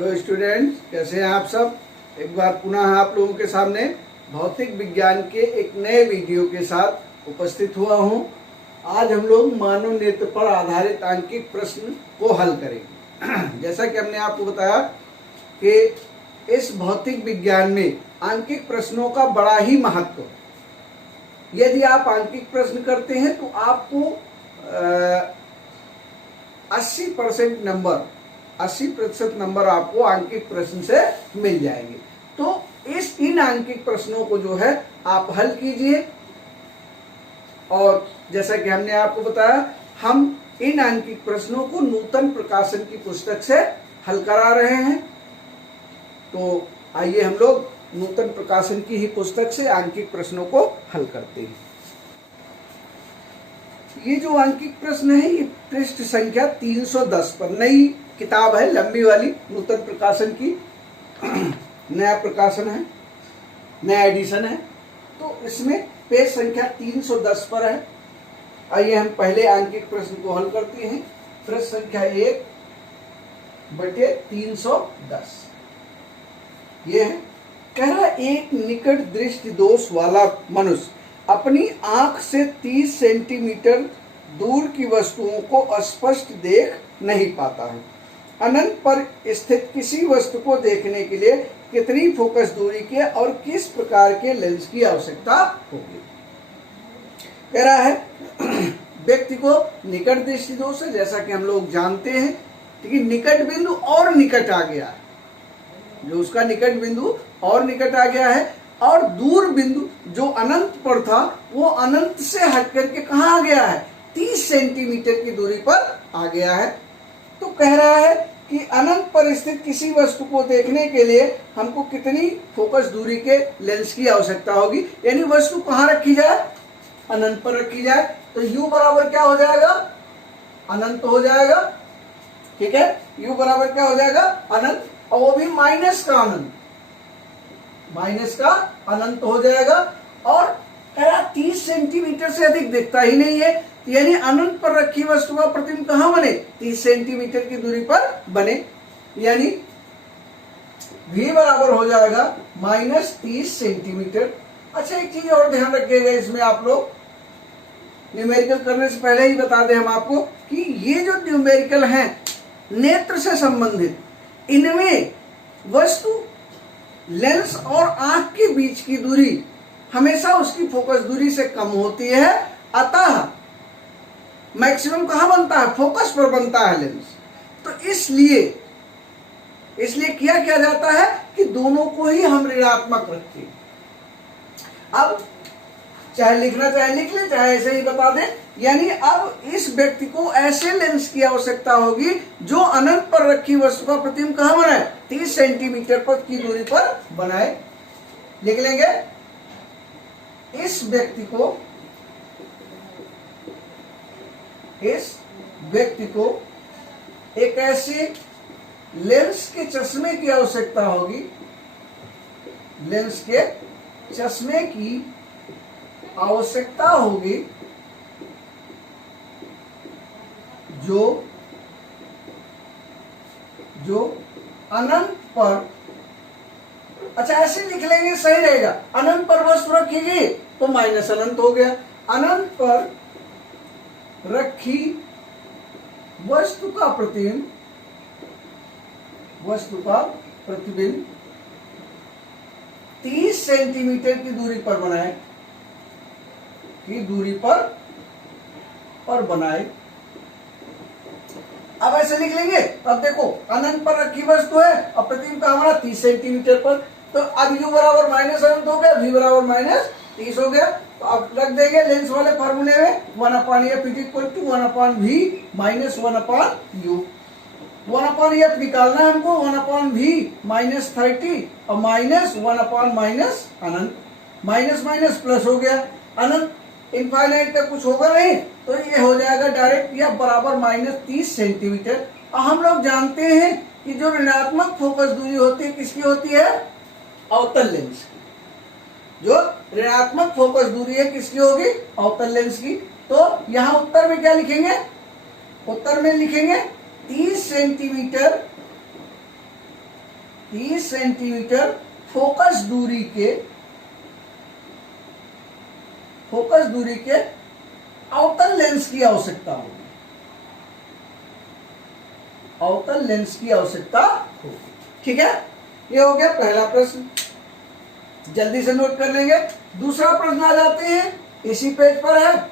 Hello students, कैसे हैं आप सब। एक बार पुनः आप लोगों के सामने भौतिक विज्ञान के एक नए वीडियो के साथ उपस्थित हुआ हूं। आज हम लोग मानव नेत्र पर आधारित आंकिक प्रश्न को हल करेंगे। जैसा कि हमने आपको बताया कि इस भौतिक विज्ञान में आंकिक प्रश्नों का बड़ा ही महत्व है। यदि आप आंकिक प्रश्न करते हैं तो आपको 80% नंबर आपको आंकिक प्रश्न से मिल जाएंगे। तो इन आंकिक प्रश्नों को जो है आप हल कीजिए। और जैसा कि हमने आपको बताया, हम इन आंकिक प्रश्नों को नूतन प्रकाशन की पुस्तक से हल करा रहे हैं। तो आइए हम लोग नूतन प्रकाशन की ही पुस्तक से आंकिक प्रश्नों को हल करते हैं। ये जो आंकिक प्रश्न है, ये पृष्ठ संख्या 310 पर नई किताब है, लंबी वाली, नूतन प्रकाशन की, नया प्रकाशन है, नया एडिशन है। तो इसमें पेज संख्या 310 पर है। आइए हम पहले आंकिक प्रश्न को हल करते हैं। प्रश्न संख्या 1/310 ये है। कह रहा, एक निकट दृष्टि दोष वाला मनुष्य अपनी आंख से 30 सेंटीमीटर दूर की वस्तुओं को स्पष्ट देख नहीं पाता है। अनंत पर स्थित किसी वस्तु को देखने के लिए कितनी फोकस दूरी के और किस प्रकार के लेंस की आवश्यकता होगी। कह रहा है व्यक्ति को निकट दृष्टि दोष है, जैसा कि हम लोग जानते हैं, लेकिन निकट बिंदु और निकट आ गया है। जो उसका निकट बिंदु और निकट आ गया है, और दूर बिंदु जो अनंत पर था वो अनंत से हट करके कहाँ आ गया है, 30 सेंटीमीटर की दूरी पर आ गया है। तो कह रहा है कि अनंत पर स्थित किसी वस्तु को देखने के लिए हमको कितनी फोकस दूरी के लेंस की आवश्यकता होगी। यानी वस्तु कहाँ रखी जाए, अनंत पर रखी जाए। तो u बराबर क्या हो जाएगा, अनंत हो जाएगा। ठीक है, u बराबर क्या हो जाएगा, अनंत, और वो भी माइनस का अनंत, माइनस का अनंत हो जाएगा। और कह रहा 30 सेंटीमीटर से अधिक दिखता ही नहीं है, यानी अनंत पर रखी वस्तु का प्रतिबिंब कहां बने, 30 सेंटीमीटर की दूरी पर बने। यानी v बराबर हो जाएगा -30 सेंटीमीटर। अच्छा, एक चीज और ध्यान रखिएगा, इसमें आप लोग न्यूमेरिकल करने से पहले ही बता दें हम आपको कि ये जो न्यूमेरिकल हैं नेत्र से संबंधित, इनमें वस्तु, लेंस और आंख के बीच की दूरी हमेशा उसकी फोकस दूरी से कम होती है। अतः मैक्सिमम कहां बनता है, फोकस पर बनता है लेंस। तो इसलिए क्या जाता है कि दोनों को ही हम ऋणात्मक रखें। अब चाहे लिखना चाहे लिख ले, चाहे ऐसे ही बता दें। यानी अब इस व्यक्ति को ऐसे लेंस की आवश्यकता होगी जो अनंत पर रखी वस्तु का प्रतिबिंब कहां बनाए, 30 सेंटीमीटर पर की दूरी पर बनाए। लिख लेंगे, इस व्यक्ति को एक ऐसे लेंस के चश्मे की आवश्यकता होगी, लेंस के चश्मे की आवश्यकता होगी जो अनंत पर, अच्छा ऐसे लिख लेंगे, सही रहेगा। अनंत पर वस्तु रखी तो माइनस अनंत हो गया। अनंत पर रखी वस्तु का प्रतिबिंब 30 सेंटीमीटर की दूरी पर बनाए, बनाए। अब ऐसे लिख लेंगे। अब देखो, अनंत पर रखी वस्तु है और प्रतिबिंब का हमारा 30 सेंटीमीटर पर। तो अब u बराबर माइनस अनंत हो गया, v बराबर -30 हो गया। तो अब रख देंगे लेंस वाले फॉर्मूले में 1/f = 1/v -1/u। 1/f निकालना है हमको, 1/v -30 और -1/- अनंत, माइनस माइनस प्लस हो गया। अनंत इनफाइनाइट का कुछ होगा नहीं, तो ये हो जाएगा डायरेक्ट, या बराबर -30 सेंटीमीटर। और हम लोग जानते हैं कि जो ऋणात्मक फोकस दूरी होती है किसकी होती है, अवतल लेंस की। जो ऋणात्मक फोकस दूरी है किसकी होगी, अवतल लेंस की। तो यहां उत्तर में क्या लिखेंगे, उत्तर में लिखेंगे 30 सेंटीमीटर 30 सेंटीमीटर फोकस दूरी के अवतल लेंस की आवश्यकता होगी। अवतल लेंस की आवश्यकता होगी। ठीक है, ये हो गया पहला प्रश्न, जल्दी से नोट कर लेंगे। दूसरा प्रश्न आ जाते हैं, इसी पेज पर है।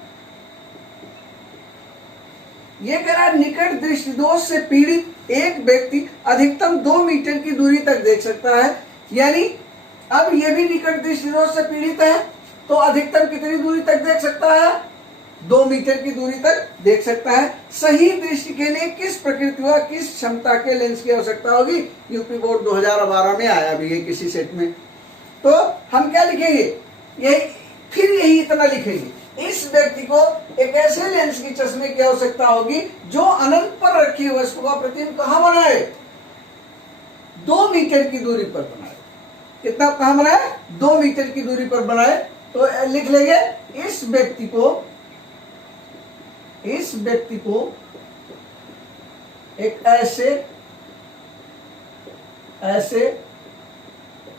ये कह रहा है निकट दृष्टि दोष से पीड़ित एक व्यक्ति अधिकतम 2 मीटर की दूरी तक देख सकता है। यानी अब ये भी निकट दृष्टि दोष से पीड़ित है, तो अधिकतम कितनी दूरी तक देख सकता है? 2 मीटर की दूरी तक देख सकता है। सही दृष्टि के लिए किस प्रकृति व किस क्षमता के लेंस की आवश्यकता होगी? यूपी बोर्ड 2012 में आया भी है किसी सेट में। तो हम क्या लिखेंगे? यही इतना लिखेंगे, इस व्यक्ति को एक ऐसे लेंस की चश्मे की आवश्यकता होगी जो अनंत पर रखी हुई वस्तु का प्रतिबिंब कहां बनाए? 2 मीटर की दूरी पर बनाए। कितना कहां बनाए? 2 मीटर की दूरी पर बनाए। तो लिख लेंगे इस व्यक्ति को एक ऐसे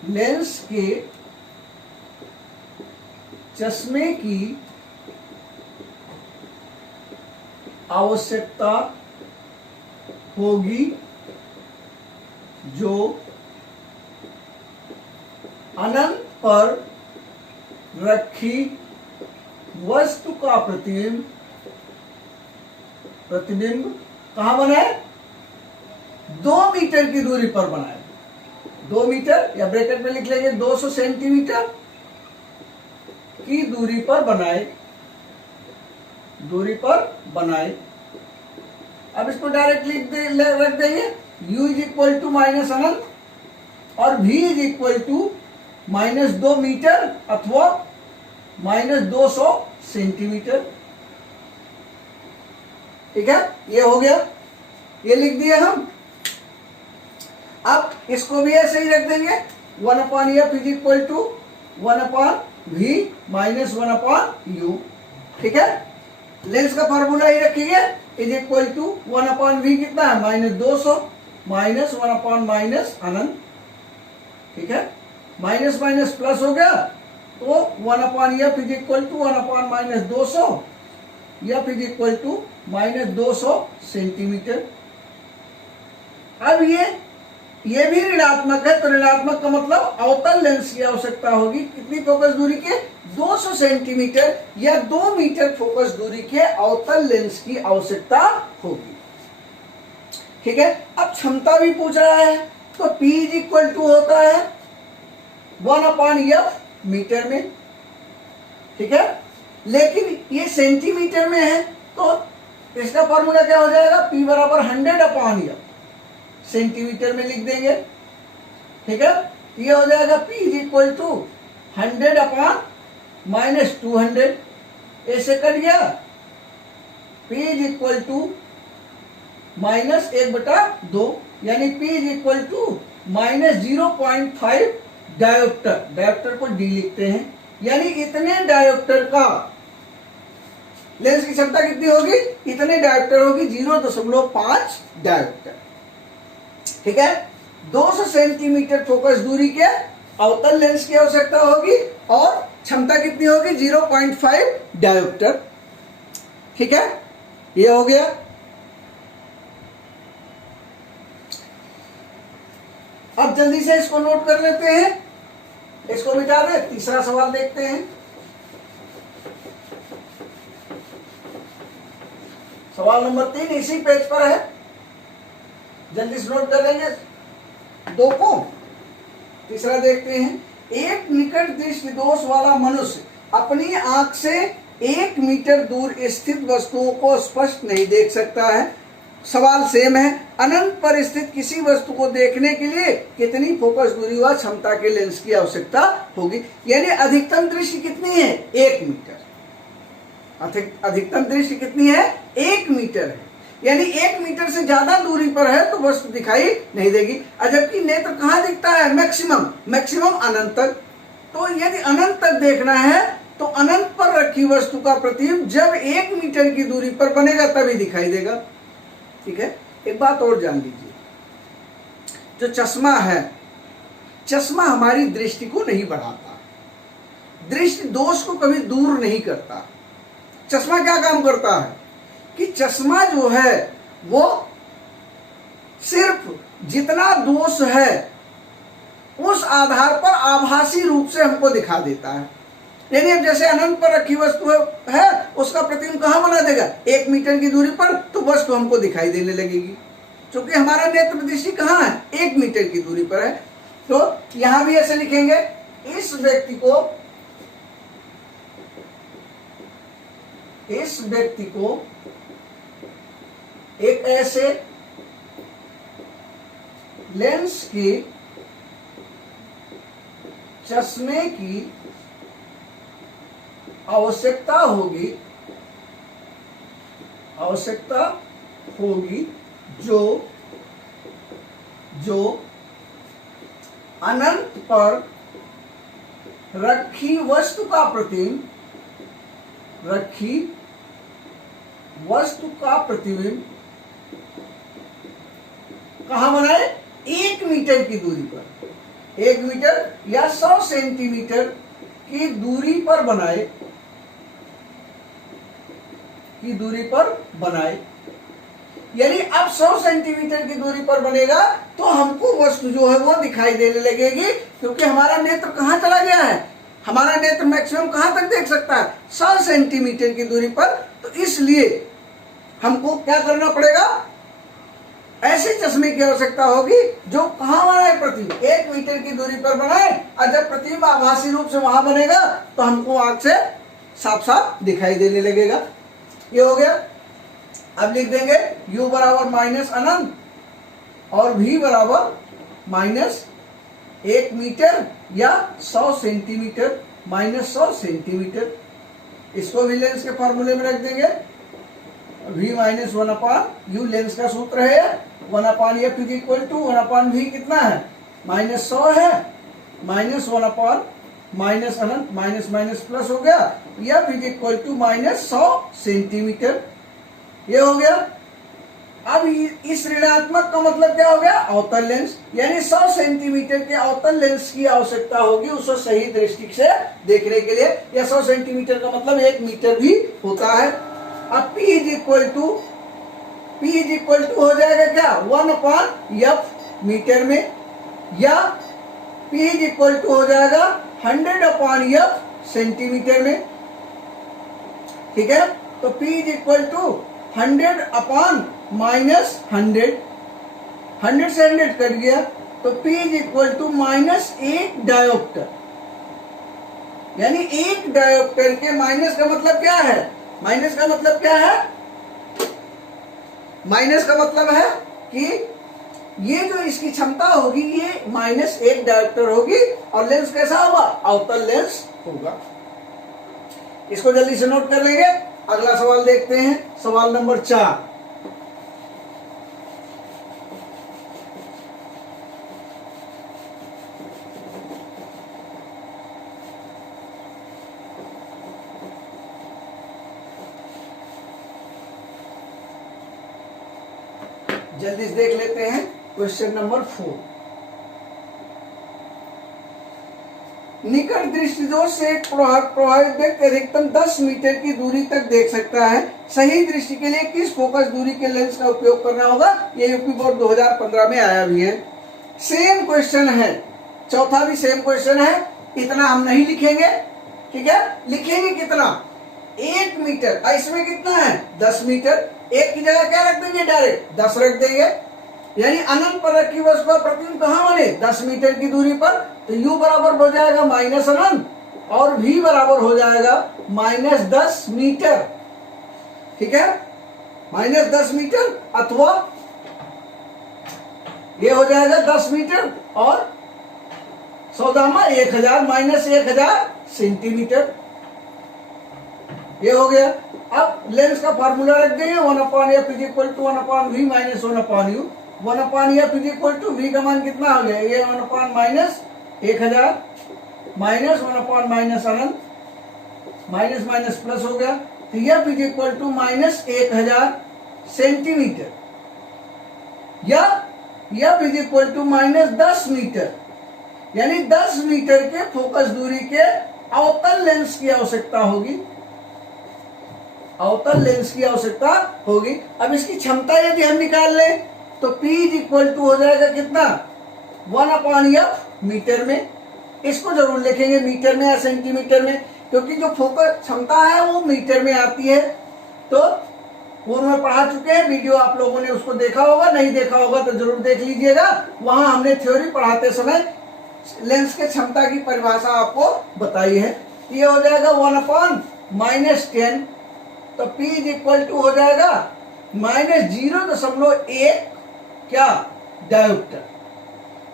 लेंस के चश्मे की आवश्यकता होगी जो अनंत पर रखी वस्तु का प्रतिबिंब कहां बनाए? 2 मीटर की दूरी पर बनाए। 2 मीटर या ब्रैकेट में लिख लेंगे 200 सेंटीमीटर की दूरी पर बनाए। अब इसको डायरेक्ट रख देंगे, u is equal to minus अनंत और v is equal to minus 2 metre अथवा माइनस 200 सेंटीमीटर। ठीक है, ये हो गया, ये लिख दिया हम। अब इसको भी ऐसे ही रख देंगे, 1/f is equal to 1/v minus 1/u। ठीक है, लेंस का फॉर्मूला ही रखेंगे, इज इक्वल टू 1/v कितना है? माइनस 200 माइनस 1/माइनस अनंत। ठीक है, माइनस माइनस प्लस हो गया, तो 1/f इज इक्वल टू 1/माइनस 200, f is equal to minus 200 centimetre. अब ये भी ऋणात्मक है, तो ऋणात्मक का मतलब अवतल लेंस की आवश्यकता होगी। कितनी फोकस दूरी के? 200 सेंटीमीटर या 2 मीटर फोकस दूरी के अवतल लेंस की आवश्यकता होगी। ठीक है, अब क्षमता भी पूछ रहा है, तो P इज इक्वल टू होता है 1/f मीटर में। ठीक है, लेकिन ये सेंटीमीटर में है, तो इसका फॉर्मूला क्या हो जाएगा? P बराबर 100/f सेंटीमीटर में लिख देंगे। ठीक है, ये हो जाएगा P इज इक्वल टू 100/-200। ऐसे कट गया, P is equal to minus 1/2, यानी P is equal to minus 0.5 dioptre. Dioptre को D लिखते हैं, यानी इतने डायोप्टर का लेंस की क्षमता कितनी होगी? इतने डायोप्टर होगी, 0.5 डायोप्टर। ठीक है, 200 सेंटीमीटर फोकस दूरी के अवतल लेंस की आवश्यकता होगी और क्षमता कितनी होगी? 0.5 डायोप्टर। ठीक है, ये हो गया। अब जल्दी से इसको नोट कर लेते हैं, इसको मिटा दे। तीसरा सवाल देखते हैं। सवाल नंबर 3 इसी पेज पर है, जल्दी से नोट कर लेंगे 2 को। तीसरा देखते हैं, एक निकट दृष्टि दोष वाला मनुष्य अपनी आंख से 1 मीटर दूर स्थित वस्तुओं को स्पष्ट नहीं देख सकता है। सवाल सेम है, अनंत पर स्थित किसी वस्तु को देखने के लिए कितनी फोकस दूरी व क्षमता के लेंस की आवश्यकता होगी? यानी अधिकतम दृष्टि कितनी है? 1 मीटर। अधिकतम दृष्टि कितनी है? 1 मीटर है, यानी 1 मीटर से ज्यादा दूरी पर है तो वस्तु दिखाई नहीं देगी। जबकि नेत्र कहाँ दिखता है? मैक्सिमम अनंत तक। तो यदि अनंत तक देखना है तो अनंत पर रखी वस्तु का प्रतिबिंब जब 1 मीटर की दूरी पर बनेगा तभी दिखाई देगा। ठीक है, एक बात और जान लीजिए, जो चश्मा है चश्मा हमारी दृष्टि को नहीं बढ़ाता, दृष्टि दोष को कभी दूर नहीं करता। चश्मा क्या काम करता है कि चश्मा जो है वो सिर्फ जितना दोष है उस आधार पर आभासी रूप से हमको दिखा देता है। यानी अब जैसे अनंत पर रखी वस्तु है उसका प्रतिबिंब कहाँ बना देगा, 1 मीटर की दूरी पर, तो वस्तु हमको दिखाई देने लगेगी। क्योंकि हमारा नेत्र दृष्टि कहाँ है, 1 मीटर की दूरी पर है। तो यहां भी ऐसे लिखेंगे, इस व्यक्ति को एक ऐसे लेंस की चश्मे की आवश्यकता होगी जो अनंत पर रखी वस्तु का प्रतिबिंब कहां बनाए, 1 मीटर की दूरी पर, 1 मीटर या 100 सेंटीमीटर की दूरी पर बनाए। यानी अब 100 सेंटीमीटर की दूरी पर बनेगा तो हमको वस्तु जो है वो दिखाई देने लगेगी, क्योंकि हमारा नेत्र कहां चला गया है, हमारा नेत्र मैक्सिमम कहां तक देख सकता है, 100 सेंटीमीटर की दूरी पर। तो इसलिए हमको क्या करना पड़ेगा, ऐसे चश्मे की आवश्यकता होगी जो कहां बनाए, प्रतिबिंब 1 मीटर की दूरी पर बनाए। और जब प्रतिबिंब आभासी रूप से वहां बनेगा तो हमको आंख से साफ साफ दिखाई देने लगेगा। ये हो गया। अब लिख देंगे u बराबर माइनस अनंत और v बराबर माइनस 1 मीटर या 100 सेंटीमीटर, माइनस 100 सेंटीमीटर। इसको भी लेंस के फॉर्मूले में रख देंगे, v माइनस 1/u लेंस का सूत्र है, 1/f is equal to 1/v कितना है, माइनस 100 है, माइनस 1/ माइनस अनंत, माइनस माइनस प्लस हो गया, f is equal to minus 100 centimetre. ये हो गया। अब इस ऋणात्मक का मतलब क्या हो गया, अवतल लेंस, यानी 100 सेंटीमीटर के अवतल लेंस की आवश्यकता होगी उसको सही दृष्टि से देखने के लिए। या 100 सेंटीमीटर का मतलब 1 मीटर भी होता है। अब P इज इक्वल टू हो जाएगा क्या, 1/f मीटर में, या P इज इक्वल टू हो जाएगा 100/f सेंटीमीटर में। ठीक है, तो P इज इक्वल टू 100/-100, 100 से 100 कट गया, तो P is equal to -1 dioptre. यानी 1 डायोप्टर के माइनस का मतलब क्या है, माइनस का मतलब क्या है, माइनस का मतलब है कि ये जो इसकी क्षमता होगी ये -1 डायोप्टर होगी, और लेंस कैसा होगा, अवतल लेंस होगा। इसको जल्दी से नोट कर लेंगे। अगला सवाल देखते हैं, सवाल नंबर 4। जल्दी से देख लेते हैं क्वेश्चन नंबर 4। निकट दृष्टि दोष से एक प्रभावित व्यक्ति अधिकतम 10 मीटर की दूरी तक देख सकता है। सही दृष्टि के लिए किस फोकस दूरी के लेंस का उपयोग करना होगा, ये यूपी बोर्ड 2015 में आया भी है। सेम क्वेश्चन है, चौथा भी सेम क्वेश्चन है। इतना हम नहीं लिखेंगे, ठीक है, लिखेंगे कितना, 1 मीटर, इसमें कितना है 10 मीटर, 1 की जगह क्या रख देंगे, डायरेक्ट 10 रख देंगे। यानी अनंत पर रखी वस्तु का प्रतिबिंब कहां बने, 10 मीटर की दूरी पर, तो u बराबर हो जाएगा माइनस अनंत और v बराबर हो जाएगा -10 मीटर। ठीक है, -10 मीटर, अथवा ये हो जाएगा 10 मीटर और 1000 -1000 सेंटीमीटर। ये हो गया। अब लेंस का फार्मूला रख देंगे, 1/f is equal to 1/v minus 1/u। 1/f is equal to v का मान कितना हो गया, ये 1/-1000 माइनस 1/- अनंत, माइनस माइनस प्लस हो गया, तो f is equal to -1000 centimetre, या f is equal to -10 metre. यानी 10 मीटर के फोकस दूरी के अवतल लेंस की आवश्यकता होगी, अवतल लेंस की आवश्यकता होगी। अब इसकी क्षमता यदि हम निकाल लें तो P इक्वल टू हो जाएगा कितना, 1/f मीटर में। इसको जरूर लिखेंगे मीटर में या सेंटीमीटर में, क्योंकि जो फोकस क्षमता है वो मीटर में आती है। तो पूर्व में पढ़ा चुके हैं, वीडियो आप लोगों ने उसको देखा होगा, नहीं देखा होगा तो जरूर देख लीजिएगा। वहां हमने थ्योरी पढ़ाते समय लेंस के क्षमता की परिभाषा आपको बताई है। ये हो जाएगा 1/-10, तो P इक्वल टू हो जाएगा -0.1 क्या डायोप्टर।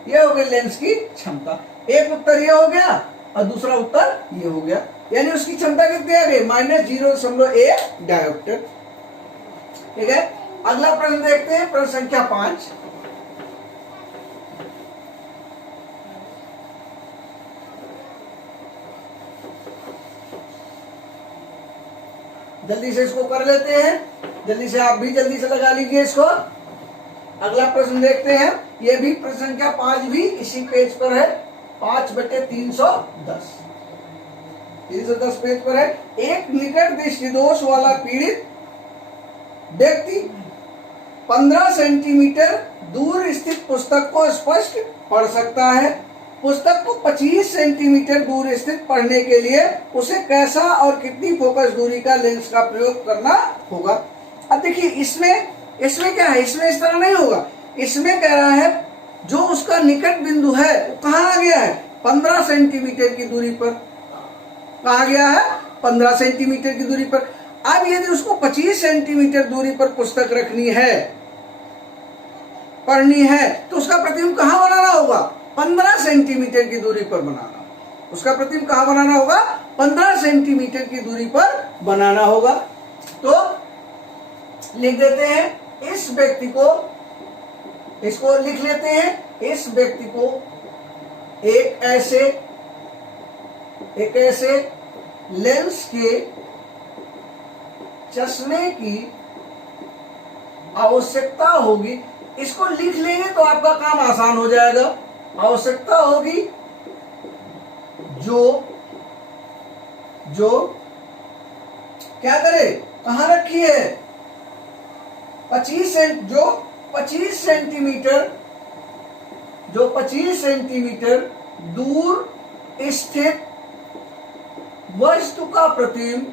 ये हो गई लेंस की क्षमता। एक उत्तर ये हो गया और दूसरा उत्तर ये हो गया, यानी उसकी क्षमता कितनी आ गई, -0.1 डायोप्टर। ठीक है, अगला प्रश्न देखते हैं, प्रश्न संख्या 5। जल्दी से इसको कर लेते हैं, जल्दी से आप भी जल्दी से लगा लीजिए इसको। अगला प्रश्न देखते हैं, ये भी प्रश्न संख्या 5 भी इसी पेज पर है, 5/310, 310 पेज पर है। एक निकट दृष्टि दोष वाला पीड़ित व्यक्ति 15 सेंटीमीटर दूर स्थित पुस्तक को स्पष्ट पढ़ सकता है। पुस्तक को 25 सेंटीमीटर दूर स्थित पढ़ने के लिए उसे कैसा और कितनी फोकस दूरी का लेंस का प्रयोग करना होगा। अब देखिए इसमें क्या है, इसमें इस तरह नहीं होगा। इसमें कह रहा है जो उसका निकट बिंदु है वो कहाँ आ गया है, 15 सेंटीमीटर की दूरी पर। कहा गया है 15 सेंटीमीटर की दूरी पर। अब यदि उसको 25 सेंटीमीटर दूरी पर पुस्तक रखनी है, पढ़नी है, तो उसका प्रतिबिंब कहाँ बनाना होगा, 15 सेंटीमीटर की दूरी पर बनाना। उसका प्रतिबिंब कहाँ बनाना होगा, 15 सेंटीमीटर की दूरी पर बनाना होगा। तो लिख देते हैं इस व्यक्ति को, इसको लिख लेते हैं, इस व्यक्ति को एक ऐसे लेंस के चश्मे की आवश्यकता होगी। इसको लिख लेंगे तो आपका काम आसान हो जाएगा। आवश्यकता होगी जो क्या करे, कहां रखी है, 25 सेंटीमीटर दूर स्थित वस्तु का प्रतिबिंब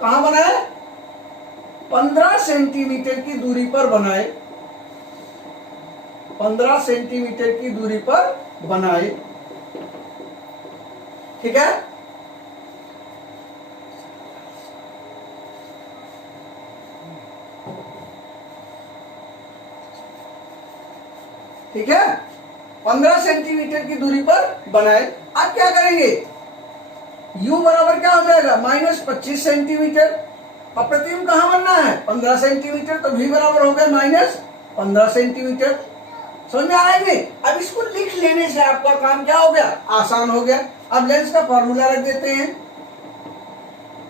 कहां बनाए, 15 सेंटीमीटर की दूरी पर बनाए, 15 सेंटीमीटर की दूरी पर बनाए। ठीक है, ठीक है, 15 सेंटीमीटर की दूरी पर बनाए। अब क्या करेंगे, u बराबर क्या हो जाएगा, -25 सेंटीमीटर। अब प्रतिबिंब कहां बनना है, 15 सेंटीमीटर, तो v बराबर हो गया -15 सेंटीमीटर। समझ में आएंगे। अब इसको लिख लेने से आपका काम क्या हो गया, आसान हो गया। अब लेंस का फॉर्मूला रख देते हैं,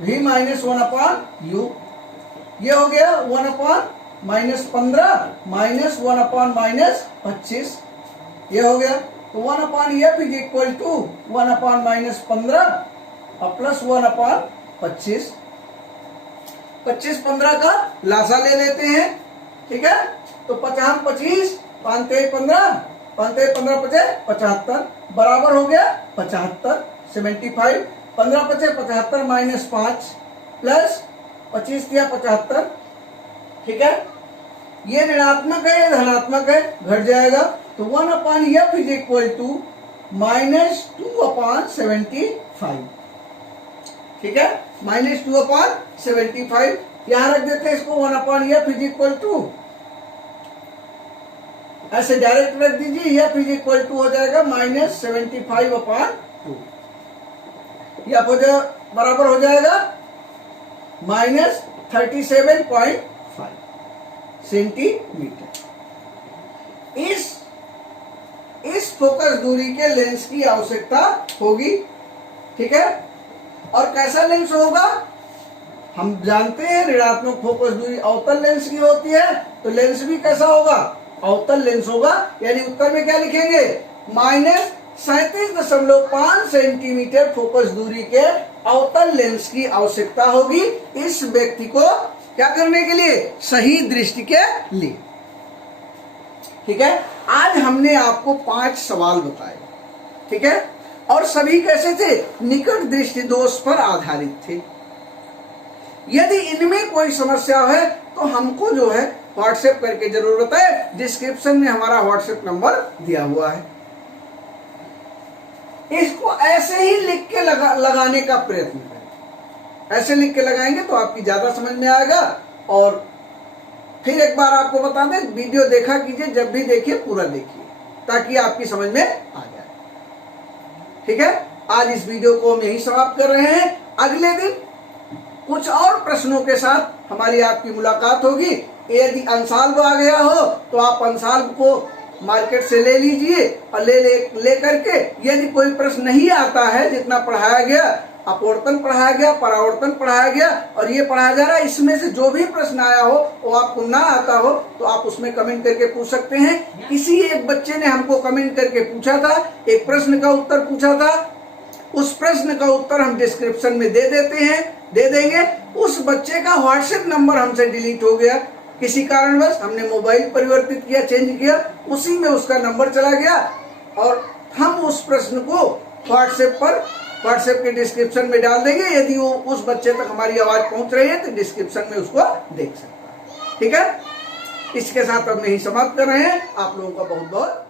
v - 1/u। ये हो गया 1/-15 -1/-25, ये हो गया। तो 1/f इज इक्वल टू 1/-15 और प्लस 1/25। 25-15 का लासा ले लेते हैं। ठीक है, तो 50-25 5-15 75 बराबर हो गया 75, 75। 15-5 75 -5 प्लस 25 दिया 75। ठीक है, ये ऋणात्मक है, धनात्मक है, घट जाएगा। तो 1/f इज इक्वल टू -2/75। ठीक है, -2/75 यहां रख देते हैं इसको। 1/f इज इक्वल टू, ऐसे डायरेक्ट रख दीजिए, f इज इक्वल टू हो जाएगा -75/2। यह बराबर हो जाएगा -37.5 सेंटीमीटर। इस फोकस दूरी के लेंस की आवश्यकता होगी। ठीक है, और कैसा लेंस होगा, हम जानते हैं ऋणात्मक फोकस दूरी अवतल लेंस की होती है, तो लेंस भी कैसा होगा, अवतल लेंस होगा, यानी उत्तर में क्या लिखेंगे, -37.5 सेंटीमीटर फोकस दूरी के अवतल लेंस की आवश्यकता होगी इस व्यक्ति को क्या करने के लिए, सही दृष्टि के लिए। ठीक है, आज हमने आपको 5 सवाल बताए। ठीक है, और सभी कैसे थे, निकट दृष्टि दोष पर आधारित थे। यदि इनमें कोई समस्या है तो हमको जो है व्हाट्सएप करके जरूर बताएं, डिस्क्रिप्शन में हमारा व्हाट्सएप नंबर दिया हुआ है। इसको ऐसे ही लिख के लगाने का प्रयत्न करें, ऐसे लिख के लगाएंगे तो आपकी ज्यादा समझ में आएगा। और फिर एक बार आपको बता दें, वीडियो देखा कीजिए, जब भी देखिए पूरा देखिए ताकि आपकी समझ में आ जाए। ठीक है, आज इस वीडियो को हम यही समाप्त कर रहे हैं। अगले दिन कुछ और प्रश्नों के साथ हमारी आपकी मुलाकात होगी। यदि अंशाल्ब आ गया हो तो आप अंशाल्ब को मार्केट से ले लीजिए और ले करके, यदि कोई प्रश्न नहीं आता है, जितना पढ़ाया गया, अपवर्तन पढ़ाया गया, परावर्तन पढ़ाया गया और ये पढ़ाया जा रहा है, इसमें से जो भी प्रश्न आया हो वो आपको ना आता हो तो आप उसमें कमेंट करके पूछ सकते हैं। किसी एक बच्चे ने हमको कमेंट करके पूछा था, एक प्रश्न का उत्तर पूछा था, उस प्रश्न का उत्तर हम डिस्क्रिप्शन में दे देंगे। उस बच्चे का व्हाट्सएप नंबर हमसे डिलीट हो गया, किसी कारणवश हमने मोबाइल परिवर्तित किया, चेंज किया, उसी में उसका नंबर चला गया और हम उस प्रश्न को व्हाट्सएप के डिस्क्रिप्शन में डाल देंगे। यदि वो उस बच्चे तक हमारी आवाज पहुंच रही है तो डिस्क्रिप्शन में उसको देख सकता है। ठीक है, इसके साथ हम यही समाप्त कर रहे हैं। आप लोगों का बहुत बहुत